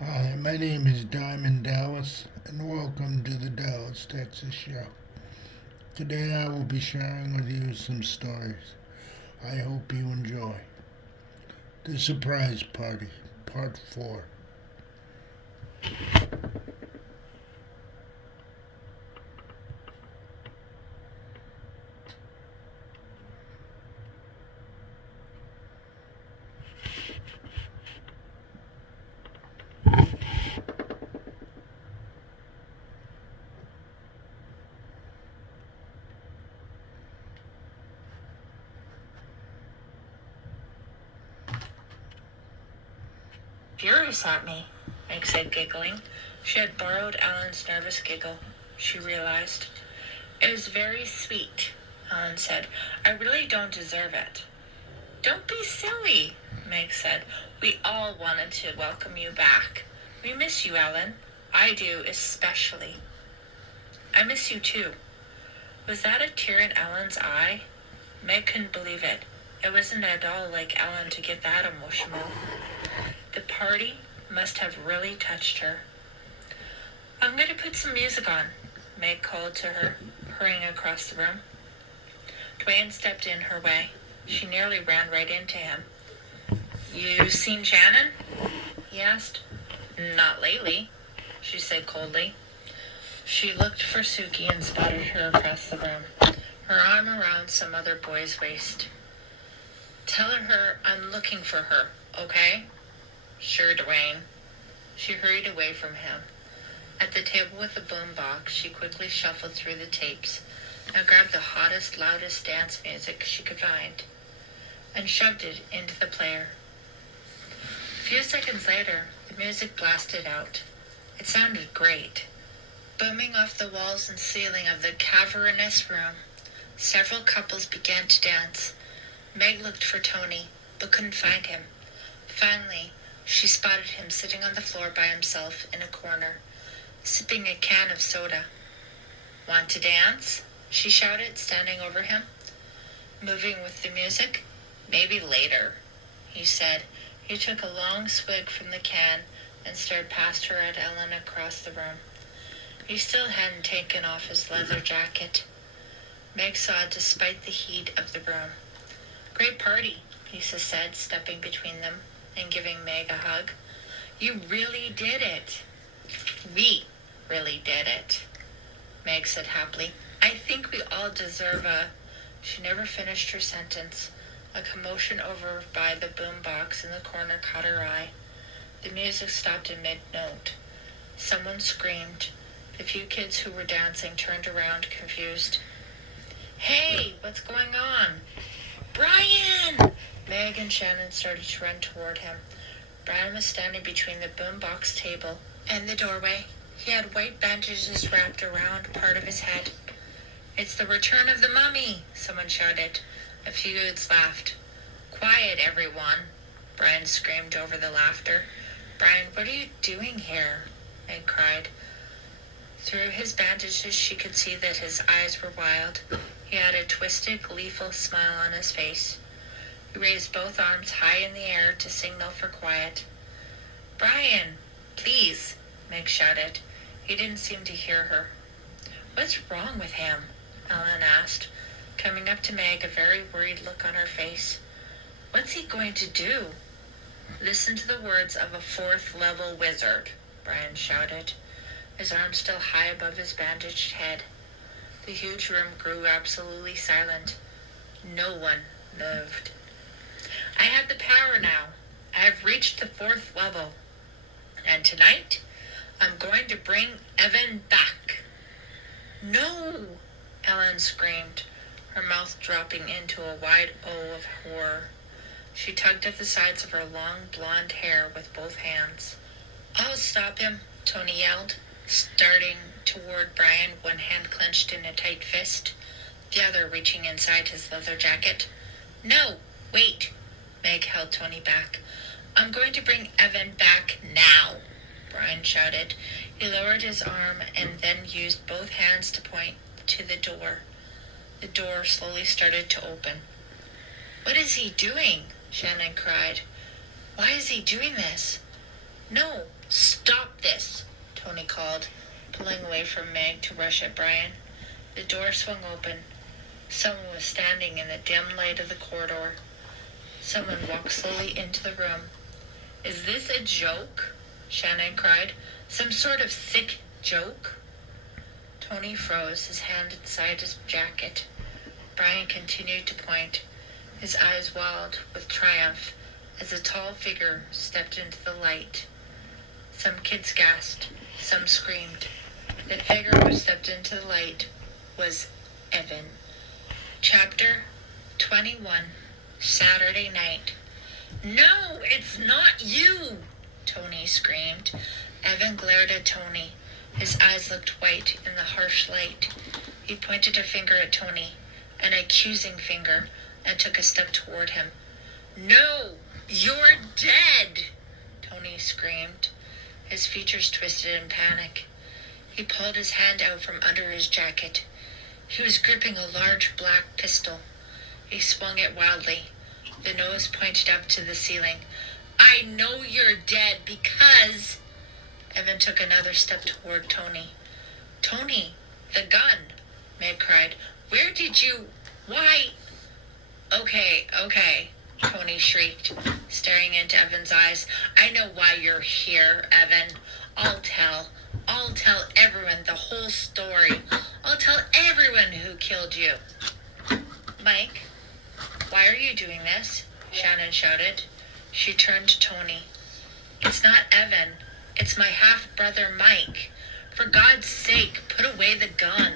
Hi, my name is Diamond Dallas, and welcome to the Dallas, Texas show. Today I will be sharing with you some stories. I hope you enjoy. The Surprise Party, Part 4. Furious at me, Meg said, giggling. She had borrowed Alan's nervous giggle, she realized. It was very sweet, Alan said. I really don't deserve it. Don't be silly, Meg said. We all wanted to welcome you back. We miss you, Alan. I do, especially. I miss you, too. Was that a tear in Alan's eye? Meg couldn't believe it. It wasn't at all like Alan to get that emotional. The party must have really touched her. I'm going to put some music on, Meg called to her, hurrying across the room. Dwayne stepped in her way. She nearly ran right into him. You seen Shannon? He asked. Not lately, she said coldly. She looked for Suki and spotted her across the room, her arm around some other boy's waist. Tell her I'm looking for her, okay? Sure, Dwayne. She hurried away from him. At the table with the boombox, she quickly shuffled through the tapes and grabbed the hottest, loudest dance music she could find and shoved it into the player. A few seconds later, the music blasted out. It sounded great, booming off the walls and ceiling of the cavernous room. Several couples began to dance. Meg looked for Tony, but couldn't find him. Finally, she spotted him sitting on the floor by himself in a corner, sipping a can of soda. Want to dance? She shouted, standing over him. Moving with the music? Maybe later, he said. He took a long swig from the can and stared past her at Ellen across the room. He still hadn't taken off his leather jacket. Meg saw despite the heat of the room. Great party, Lisa said, stepping between them and giving Meg a hug. You really did it. We really did it, Meg said happily. I think we all deserve a... She never finished her sentence. A commotion over by the boombox in the corner caught her eye. The music stopped in mid-note. Someone screamed. The few kids who were dancing turned around, confused. Hey, what's going on? Brian! Meg and Shannon started to run toward him. Brian was standing between the boombox table and the doorway. He had white bandages wrapped around part of his head. It's the return of the mummy, someone shouted. A few youths laughed. Quiet, everyone, Brian screamed over the laughter. Brian, what are you doing here? Meg cried. Through his bandages she could see that his eyes were wild. He had a twisted, gleeful smile on his face. He raised both arms high in the air to signal for quiet. Brian, please, Meg shouted. He didn't seem to hear her. What's wrong with him? Ellen asked, coming up to Meg, a very worried look on her face. What's he going to do? Listen to the words of a fourth-level wizard, Brian shouted, his arm still high above his bandaged head. The huge room grew absolutely silent. No one moved. I have the power now. I have reached the fourth level. And tonight, I'm going to bring Evan back. No, Ellen screamed, her mouth dropping into a wide O of horror. She tugged at the sides of her long blonde hair with both hands. I'll stop him, Tony yelled, starting toward Brian, one hand clenched in a tight fist, the other reaching inside his leather jacket. No, wait, Meg held Tony back. I'm going to bring Evan back now, Brian shouted. He lowered his arm and then used both hands to point to the door. The door slowly started to open. What is he doing? Shannon cried. Why is he doing this? No, stop this, Tony called, pulling away from Meg to rush at Brian. The door swung open. Someone was standing in the dim light of the corridor. Someone walked slowly into the room. Is this a joke? Shannon cried. Some sort of sick joke? Tony froze, his hand inside his jacket. Brian continued to point, his eyes wild with triumph as a tall figure stepped into the light. Some kids gasped, some screamed. The figure who stepped into the light was Evan. Chapter 21, Saturday night. No, it's not you, Tony screamed. Evan glared at Tony. His eyes looked white in the harsh light. He pointed a finger at Tony, an accusing finger, and took a step toward him. No, you're dead, Tony screamed. His features twisted in panic. He pulled his hand out from under his jacket. He was gripping a large black pistol. He swung it wildly. The nose pointed up to the ceiling. I know you're dead because... Evan took another step toward Tony. Tony, the gun, Meg cried. Where did you... Why... Okay, Tony shrieked, staring into Evan's eyes. I know why you're here, Evan. I'll tell everyone the whole story. I'll tell everyone who killed you. Mike, why are you doing this? Shannon shouted. She turned to Tony. It's not Evan. It's my half-brother Mike. For God's sake, put away the gun.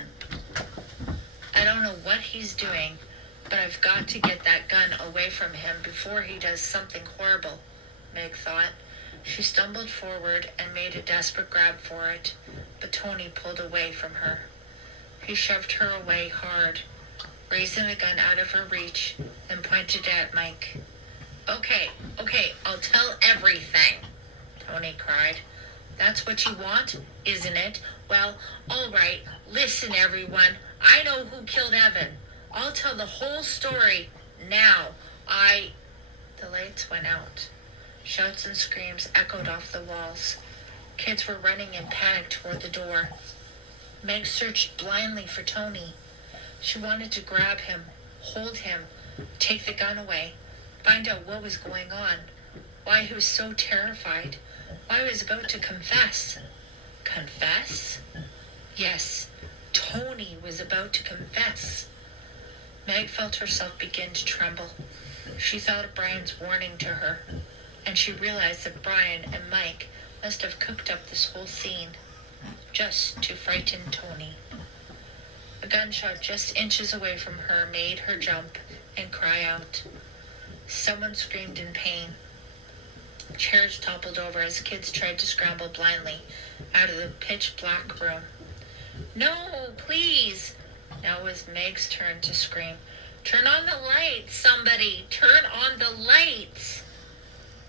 I don't know what he's doing, but I've got to get that gun away from him before he does something horrible, Meg thought. She stumbled forward and made a desperate grab for it, but Tony pulled away from her. He shoved her away hard, raising the gun out of her reach, and pointed at Mike. Okay, I'll tell everything, Tony cried. That's what you want, isn't it? Well, all right, listen, everyone. I know who killed Evan. I'll tell the whole story now. The lights went out. Shouts and screams echoed off the walls. Kids were running in panic toward the door. Meg searched blindly for Tony. She wanted to grab him, hold him, take the gun away, find out what was going on, why he was so terrified, why he was about to confess. Confess? Yes, Tony was about to confess. Meg felt herself begin to tremble. She thought of Brian's warning to her, and she realized that Brian and Mike must have cooked up this whole scene just to frighten Tony. A gunshot just inches away from her made her jump and cry out. Someone screamed in pain. Chairs toppled over as kids tried to scramble blindly out of the pitch-black room. No, please! Now it was Meg's turn to scream. Turn on the lights, somebody! Turn on the lights!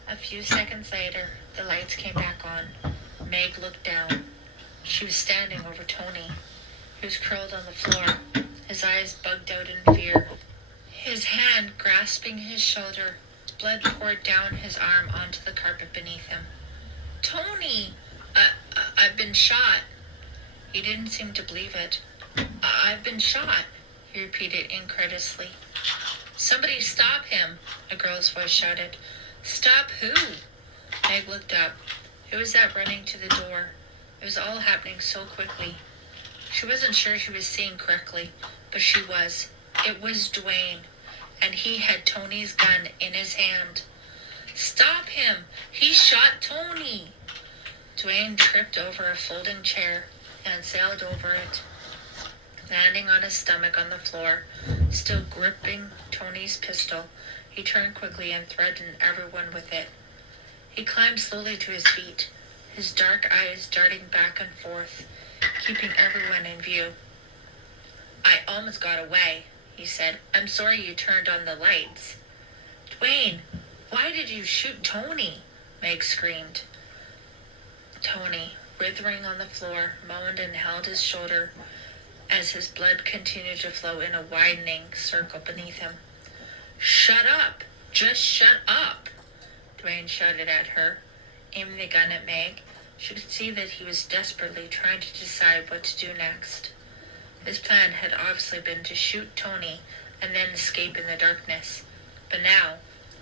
A few seconds later, the lights came back on. Meg looked down. She was standing over Tony. He was curled on the floor, his eyes bugged out in fear. His hand grasping his shoulder, blood poured down his arm onto the carpet beneath him. Tony! I've been shot. He didn't seem to believe it. I've been shot, he repeated incredulously. Somebody stop him, a girl's voice shouted. Stop who? Meg looked up. Who was that running to the door? It was all happening so quickly. She wasn't sure she was seeing correctly, but she was. It was Dwayne, and he had Tony's gun in his hand. Stop him! He shot Tony! Dwayne tripped over a folding chair and sailed over it, landing on his stomach on the floor, still gripping Tony's pistol. He turned quickly and threatened everyone with it. He climbed slowly to his feet, his dark eyes darting back and forth, keeping everyone in view. I almost got away, he said. I'm sorry you turned on the lights. Dwayne, why did you shoot Tony? Meg screamed. Tony, writhing on the floor, moaned and held his shoulder as his blood continued to flow in a widening circle beneath him. Shut up! Just shut up! Dwayne shouted at her. aiming the gun at Meg. She could see that he was desperately trying to decide what to do next. His plan had obviously been to shoot Tony and then escape in the darkness. But now,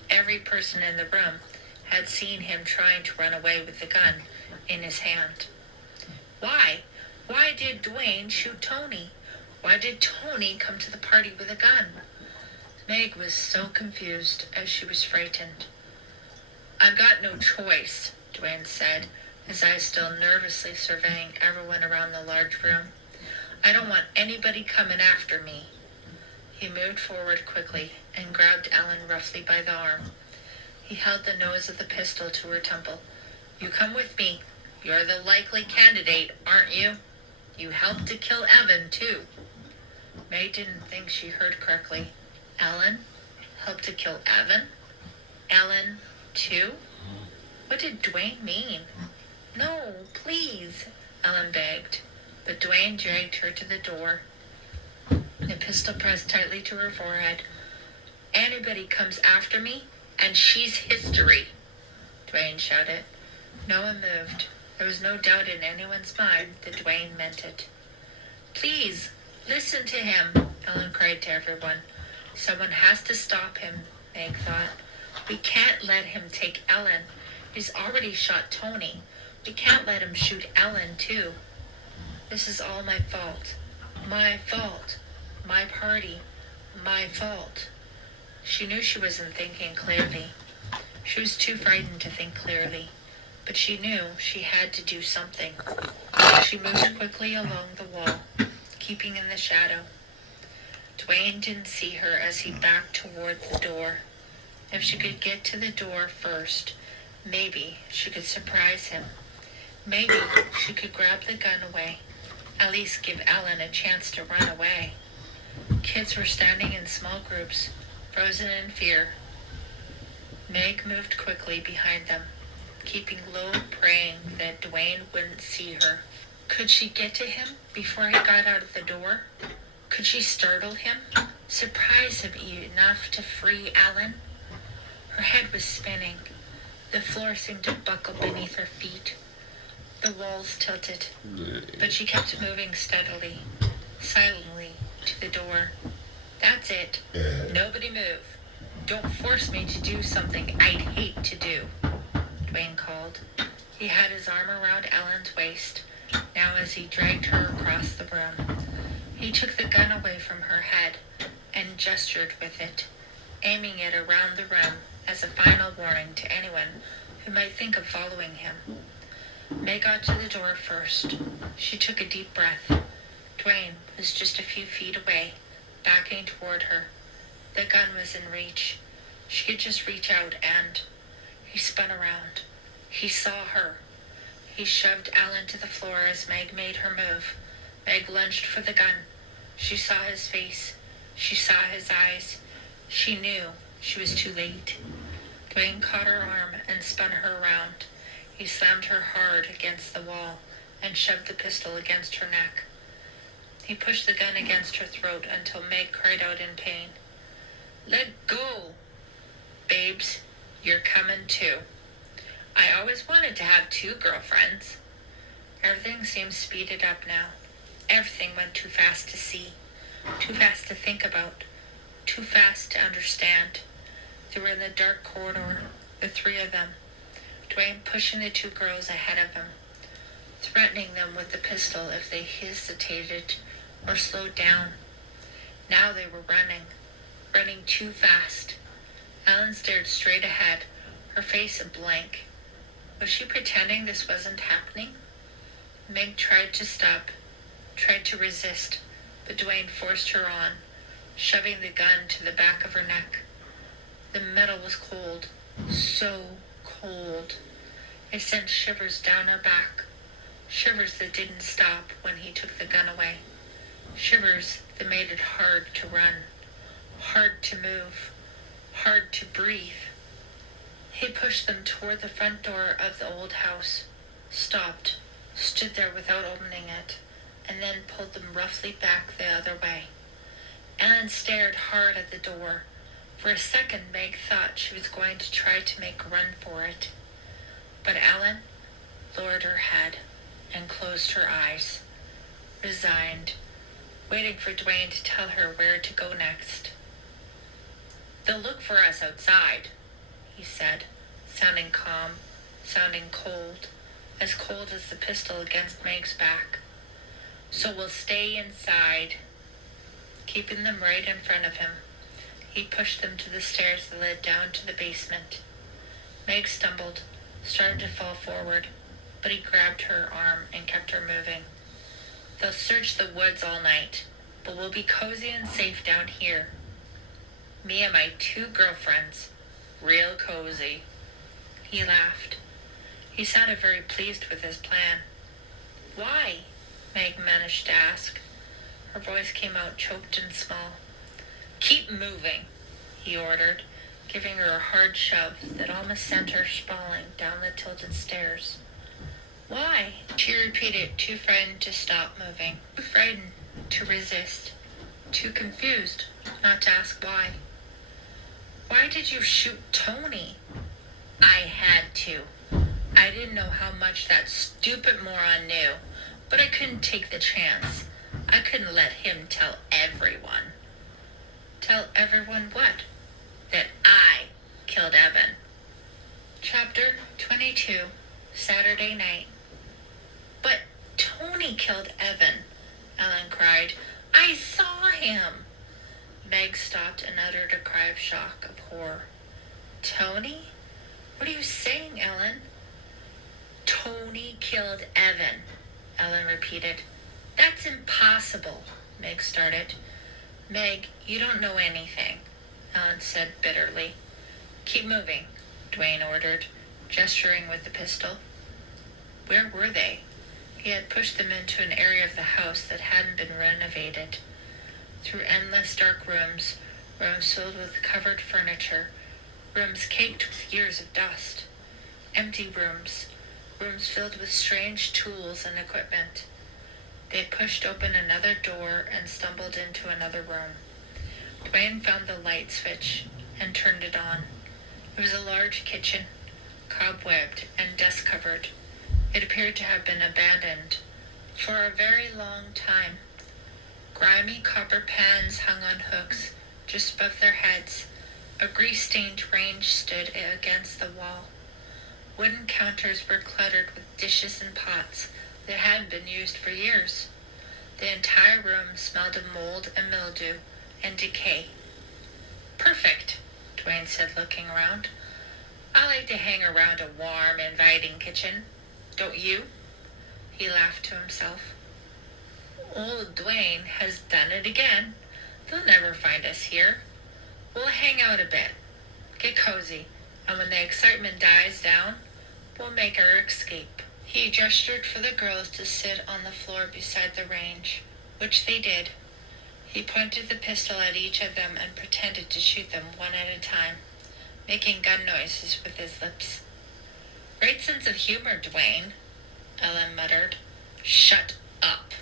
every person in the room had seen him trying to run away with the gun in his hand. Why? Why did Dwayne shoot Tony? Why did Tony come to the party with a gun? Meg was so confused as she was frightened. "I've got no choice," Dwayne said, his eyes still nervously surveying everyone around the large room. "I don't want anybody coming after me." He moved forward quickly and grabbed Ellen roughly by the arm. He held the nose of the pistol to her temple. "You come with me. You're the likely candidate, aren't you? You helped to kill Evan, too." May didn't think she heard correctly. Ellen helped to kill Evan? Ellen, too? What did Dwayne mean? "No, please," Ellen begged, but Dwayne dragged her to the door, the pistol pressed tightly to her forehead. "Anybody comes after me, and she's history," Dwayne shouted. No one moved. There was no doubt in anyone's mind that Dwayne meant it. "Please, listen to him," Ellen cried to everyone. "Someone has to stop him," Meg thought. "We can't let him take Ellen. He's already shot Tony. We can't let him shoot Ellen, too. This is all my fault. My fault. My party. My fault." She knew she wasn't thinking clearly. She was too frightened to think clearly, but she knew she had to do something. She moved quickly along the wall, keeping in the shadow. Dwayne didn't see her as he backed toward the door. If she could get to the door first, maybe she could surprise him. Maybe she could grab the gun away, at least give Ellen a chance to run away. Kids were standing in small groups, frozen in fear. Meg moved quickly behind them, keeping low, praying that Dwayne wouldn't see her. Could she get to him before he got out of the door? Could she startle him, surprise him enough to free Ellen? Her head was spinning. The floor seemed to buckle beneath her feet. The walls tilted, but she kept moving steadily, silently, to the door. "That's it. Nobody move. Don't force me to do something I'd hate to do," Dwayne called. He had his arm around Ellen's waist, now as he dragged her across the room. He took the gun away from her head and gestured with it, aiming it around the room as a final warning to anyone who might think of following him. May got to the door first. She took a deep breath. Dwayne was just a few feet away, backing toward her. The gun was in reach. She could just reach out and... He spun around. He saw her. He shoved Ellen to the floor as Meg made her move. Meg lunged for the gun. She saw his face. She saw his eyes. She knew she was too late. Dwayne caught her arm and spun her around. He slammed her hard against the wall and shoved the pistol against her neck. He pushed the gun against her throat until Meg cried out in pain. "Let go!" "Babes, you're coming too. I always wanted to have 2 girlfriends." Everything seemed speeded up now. Everything went too fast to see, too fast to think about, too fast to understand. They were in the dark corridor, the 3 of them. Dwayne pushing the 2 girls ahead of him, threatening them with the pistol if they hesitated or slowed down. Now they were running too fast. Ellen stared straight ahead, her face a blank. Was she pretending this wasn't happening? Meg tried to stop, tried to resist, but Dwayne forced her on, shoving the gun to the back of her neck. The metal was cold, so cold. It sent shivers down her back, shivers that didn't stop when he took the gun away, shivers that made it hard to run, hard to move, hard to breathe. He pushed them toward the front door of the old house, stopped, stood there without opening it, and then pulled them roughly back the other way. Ellen stared hard at the door. For a second, Meg thought she was going to try to make a run for it. But Ellen lowered her head and closed her eyes, resigned, waiting for Dwayne to tell her where to go next. "They'll look for us outside," he said, sounding calm, sounding cold as the pistol against Meg's back. "So we'll stay inside." Keeping them right in front of him, he pushed them to the stairs that led down to the basement. Meg stumbled, started to fall forward, but he grabbed her arm and kept her moving. "They'll search the woods all night, but we'll be cozy and safe down here. Me and my 2 girlfriends. Real cozy." He laughed. He sounded very pleased with his plan. "Why?" Meg managed to ask. Her voice came out choked and small. "Keep moving," he ordered, giving her a hard shove that almost sent her sprawling down the tilted stairs. "Why?" She repeated, too frightened to stop moving, too frightened to resist, too confused not to ask why. "Why did you shoot Tony?" "I had to. I didn't know how much that stupid moron knew, but I couldn't take the chance. I couldn't let him tell everyone." "Tell everyone what?" "That I killed Evan." Chapter 22, Saturday night. "But Tony killed Evan," Ellen cried. "I saw him." Meg stopped and uttered a cry of shock, of horror. "Tony? What are you saying, Ellen?" "Tony killed Evan," Ellen repeated. "That's impossible," Meg started. "Meg, you don't know anything," Ellen said bitterly. "Keep moving," Dwayne ordered, gesturing with the pistol. Where were they? He had pushed them into an area of the house that hadn't been renovated. Through endless dark rooms, rooms filled with covered furniture, rooms caked with years of dust. Empty rooms, rooms filled with strange tools and equipment. They pushed open another door and stumbled into another room. Dwayne found the light switch and turned it on. It was a large kitchen, cobwebbed and dust-covered. It appeared to have been abandoned for a very long time. Grimy copper pans hung on hooks just above their heads. A grease-stained range stood against the wall. Wooden counters were cluttered with dishes and pots that hadn't been used for years. The entire room smelled of mold and mildew and decay. "Perfect," Dwayne said, looking around. "I like to hang around a warm, inviting kitchen. Don't you?" He laughed to himself. "Old Dwayne has done it again. They'll never find us here. We'll hang out a bit, get cozy, and when the excitement dies down, we'll make our escape." He gestured for the girls to sit on the floor beside the range, which they did. He pointed the pistol at each of them and pretended to shoot them one at a time, making gun noises with his lips. "Great sense of humor, Dwayne," Ellen muttered. "Shut up,"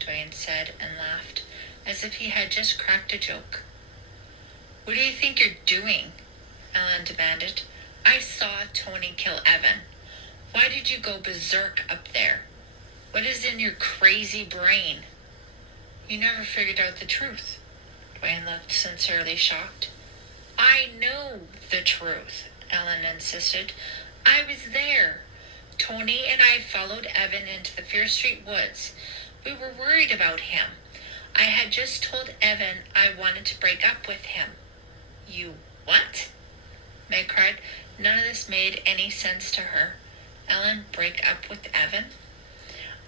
Dwayne said and laughed, as if he had just cracked a joke. "What do you think you're doing?" Ellen demanded. "I saw Tony kill Evan. Why did you go berserk up there? What is in your crazy brain?" "You never figured out the truth." Dwayne looked sincerely shocked. "I know the truth," Ellen insisted. "I was there. Tony and I followed Evan into the Fear Street woods. We were worried about him. I had just told Evan I wanted to break up with him." "You what?" Meg cried. None of this made any sense to her. Ellen break up with Evan?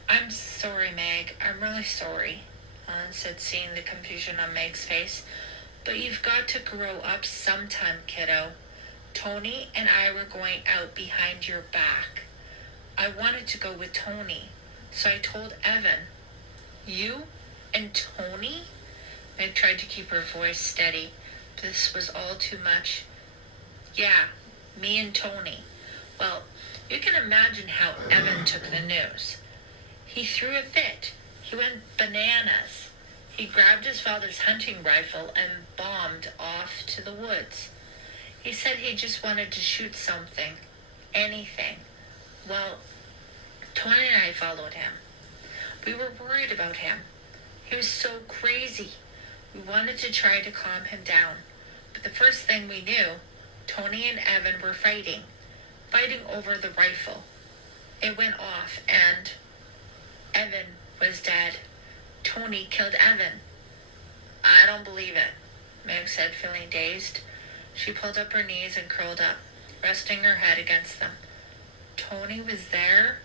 "I'm sorry, Meg. I'm really sorry," Ellen said, seeing the confusion on Meg's face. "But you've got to grow up sometime, kiddo. Tony and I were going out behind your back. I wanted to go with Tony, so I told Evan." "You and Tony?" Meg tried to keep her voice steady. This was all too much. "Yeah, me and Tony. Well, you can imagine how Evan took the news. He threw a fit. He went bananas. He grabbed his father's hunting rifle and bombed off to the woods. He said he just wanted to shoot something. Anything. Well, Tony and I followed him. We were worried about him. He was so crazy. We wanted to try to calm him down. But the first thing we knew, Tony and Evan were fighting over the rifle. It went off and Evan was dead. Tony killed Evan. I don't believe it, Meg said, feeling dazed. She pulled up her knees and curled up, resting her head against them. Tony was there?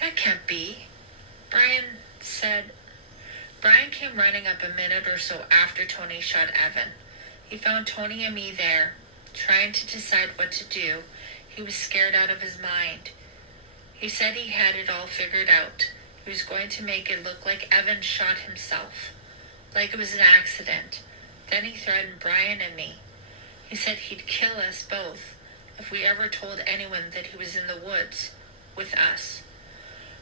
That can't be. Brian said. Brian came running up a minute or so after Tony shot Evan. He found Tony and me there, trying to decide what to do. He was scared out of his mind. He said he had it all figured out. He was going to make it look like Evan shot himself, like it was an accident. Then he threatened Brian and me. He said he'd kill us both if we ever told anyone that he was in the woods with us.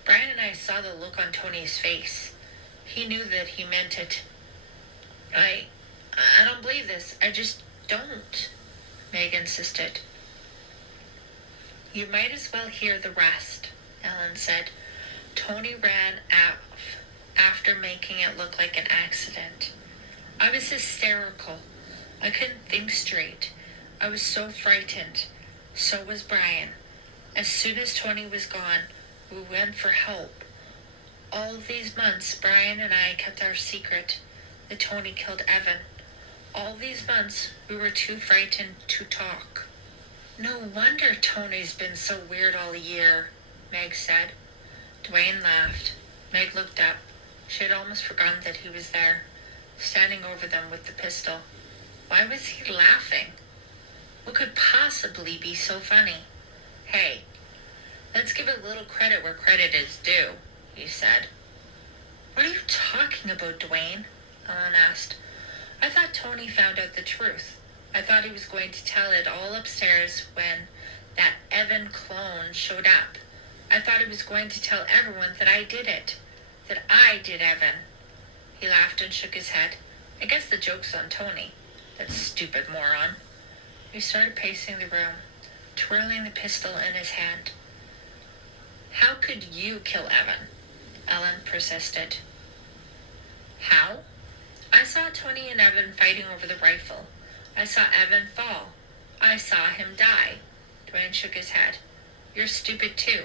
Brian and I saw the look on Tony's face. He knew that he meant it. I don't believe this. I just don't, Meg insisted. You might as well hear the rest, Ellen said. Tony ran off after making it look like an accident. I was hysterical. I couldn't think straight. I was so frightened. So was Brian. As soon as Tony was gone, we went for help. All these months, Brian and I kept our secret that Tony killed Evan. All these months, we were too frightened to talk. No wonder Tony's been so weird all year, Meg said. Dwayne laughed. Meg looked up. She had almost forgotten that he was there, standing over them with the pistol. Why was he laughing? What could possibly be so funny? Hey, let's give a little credit where credit is due, he said. What are you talking about, Dwayne? Ellen asked. I thought Tony found out the truth. I thought he was going to tell it all upstairs when that Evan clone showed up. I thought he was going to tell everyone that I did it. That I did Evan. He laughed and shook his head. I guess the joke's on Tony. That stupid moron. He started pacing the room, twirling the pistol in his hand. How could you kill Evan? Ellen persisted. How? I saw Tony and Evan fighting over the rifle. I saw Evan fall. I saw him die. Dwayne shook his head. You're stupid too.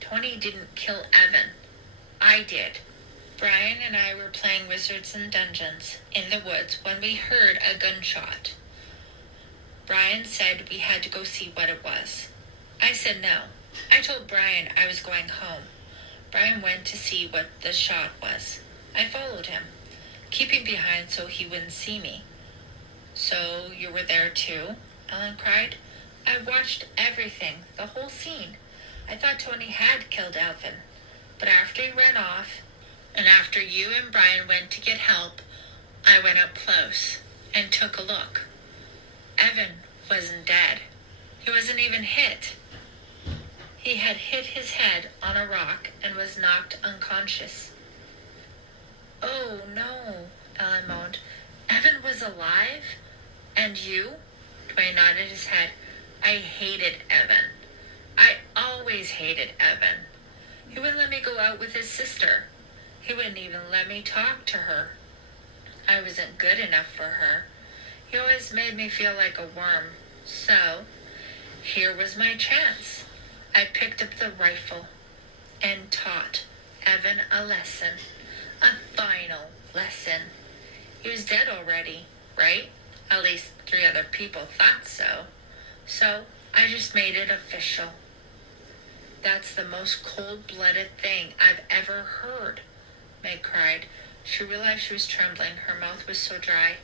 Tony didn't kill Evan. I did. Brian and I were playing Wizards and Dungeons in the woods when we heard a gunshot. Brian said we had to go see what it was. I said no. I told Brian I was going home. Brian went to see what the shot was. I followed him, keeping behind so he wouldn't see me. So you were there too? Ellen cried. I watched everything, the whole scene. I thought Tony had killed Evan. But after he ran off, and after you and Brian went to get help, I went up close and took a look. Evan wasn't dead. He wasn't even hit. He had hit his head on a rock and was knocked unconscious. Oh, no, Ellen moaned. Evan was alive? And you? Dwayne nodded his head. I hated Evan. I always hated Evan. He wouldn't let me go out with his sister. He wouldn't even let me talk to her. I wasn't good enough for her. He always made me feel like a worm. So, here was my chance. I picked up the rifle and taught Evan a lesson. A final lesson. He was dead already, right? At least 3 other people thought so. So, I just made it official. That's the most cold-blooded thing I've ever heard, Meg cried. She realized she was trembling. Her mouth was so dry.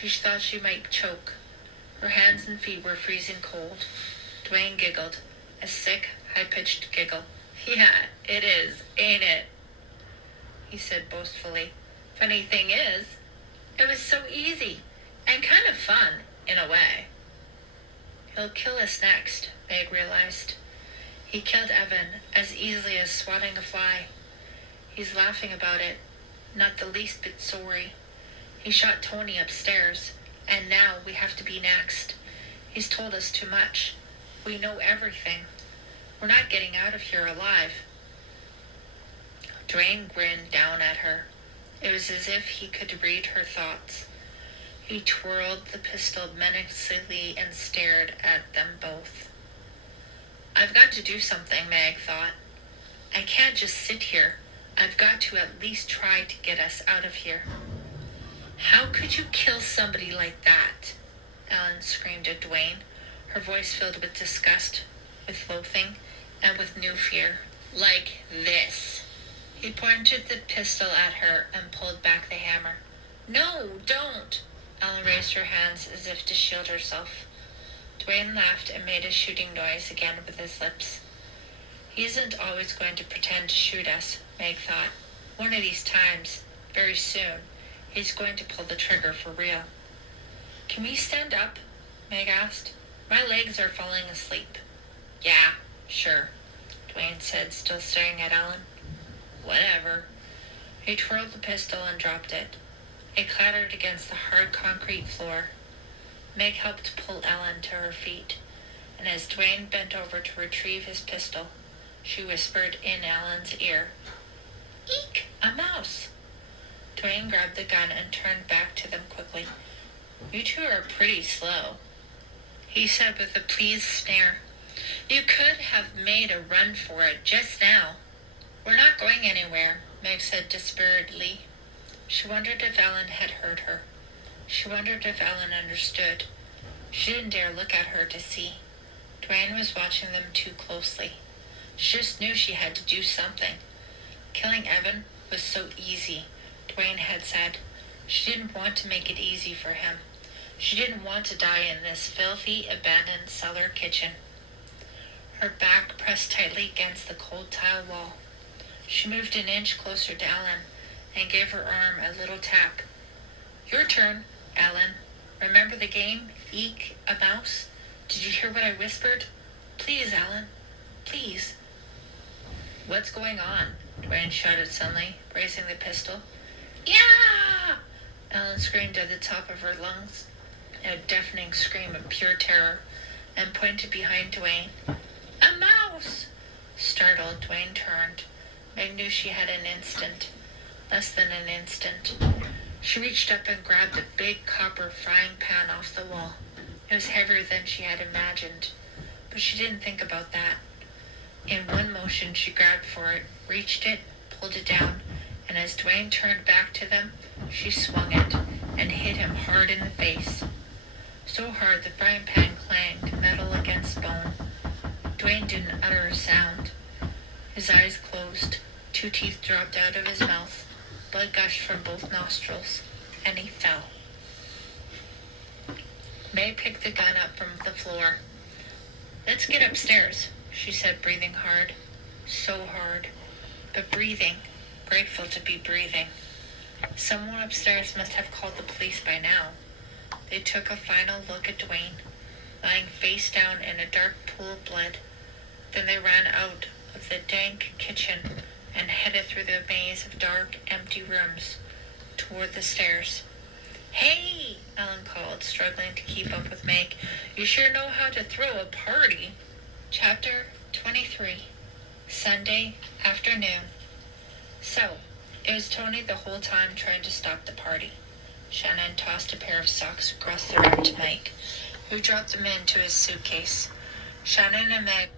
She thought she might choke. Her hands and feet were freezing cold. Dwayne giggled, a sick, high-pitched giggle. Yeah, it is, ain't it? He said boastfully. Funny thing is, it was so easy and kind of fun, in a way. He'll kill us next, Meg realized. He killed Evan as easily as swatting a fly. He's laughing about it, not the least bit sorry. He shot Tony upstairs, and now we have to be next. He's told us too much. We know everything. We're not getting out of here alive. Dwayne grinned down at her. It was as if he could read her thoughts. He twirled the pistol menacingly and stared at them both. I've got to do something, Meg thought. I can't just sit here. I've got to at least try to get us out of here. How could you kill somebody like that? Ellen screamed at Dwayne, her voice filled with disgust, with loathing, and with new fear. Like this. He pointed the pistol at her and pulled back the hammer. No, don't! Ellen raised her hands as if to shield herself. Dwayne laughed and made a shooting noise again with his lips. He isn't always going to pretend to shoot us, Meg thought. One of these times, very soon, he's going to pull the trigger for real. Can we stand up? Meg asked. My legs are falling asleep. Yeah, sure, Dwayne said, still staring at Ellen. Whatever. He twirled the pistol and dropped it. It clattered against the hard concrete floor. Meg helped pull Ellen to her feet, and as Dwayne bent over to retrieve his pistol, she whispered in Ellen's ear, Eek! A mouse! Dwayne grabbed the gun and turned back to them quickly. You two are pretty slow, he said with a pleased sneer. You could have made a run for it just now. We're not going anywhere, Meg said dispiritedly. She wondered if Ellen had heard her. She wondered if Ellen understood. She didn't dare look at her to see. Dwayne was watching them too closely. She just knew she had to do something. Killing Evan was so easy, Dwayne had said. She didn't want to make it easy for him. She didn't want to die in this filthy, abandoned cellar kitchen. Her back pressed tightly against the cold tile wall. She moved an inch closer to Ellen and gave her arm a little tap. Your turn, Ellen. Remember the game? Eek, a mouse? Did you hear what I whispered? Please, Ellen. Please. What's going on? Dwayne shouted suddenly, raising the pistol. Yeah! Ellen screamed at the top of her lungs, a deafening scream of pure terror, and pointed behind Dwayne. A mouse! Startled, Dwayne turned. Meg knew she had an instant. Less than an instant. She reached up and grabbed a big copper frying pan off the wall. It was heavier than she had imagined, but she didn't think about that. In one motion, she grabbed for it, reached it, pulled it down, and as Dwayne turned back to them, she swung it and hit him hard in the face. So hard the frying pan clanged, metal against bone. Dwayne didn't utter a sound. His eyes closed, 2 teeth dropped out of his mouth, blood gushed from both nostrils, and he fell. May picked the gun up from the floor. Let's get upstairs, she said, breathing hard. So hard. But breathing, grateful to be breathing. Someone upstairs must have called the police by now. They took a final look at Dwayne, lying face down in a dark pool of blood. Then they ran out of the dank kitchen and headed through the maze of dark, empty rooms toward the stairs. Hey, Ellen called, struggling to keep up with Meg. You sure know how to throw a party. Chapter 23, Sunday afternoon. So, it was Tony the whole time trying to stop the party. Shannon tossed a pair of socks across the room to Mike, who dropped them into his suitcase. Shannon and Meg